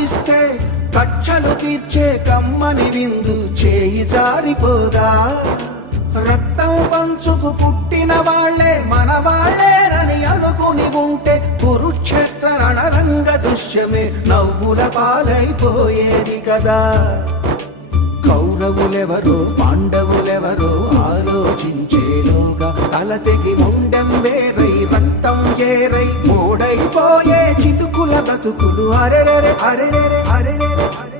ఆరగిస్తే కక్షలు తీర్చే కమ్మని విందు చేయి జారిపోదా? రక్తం పంచుకు పుట్టిన వాళ్లే మన వాళ్లేనని అనుకుని ఉంటే కురుక్షేత్ర రణరంగ దృశ్యమే నవ్వుల పాలైపోయేది కదా. కౌరవులెవరో పాండవులెవరో ఆలోచించేలోగా తల తెగి ముండెం వేరై రక్తం ఏరై మూడైపోయే చితుకుల బతుకులు అరెరెరె అరెరెరె అరెరెరె అరె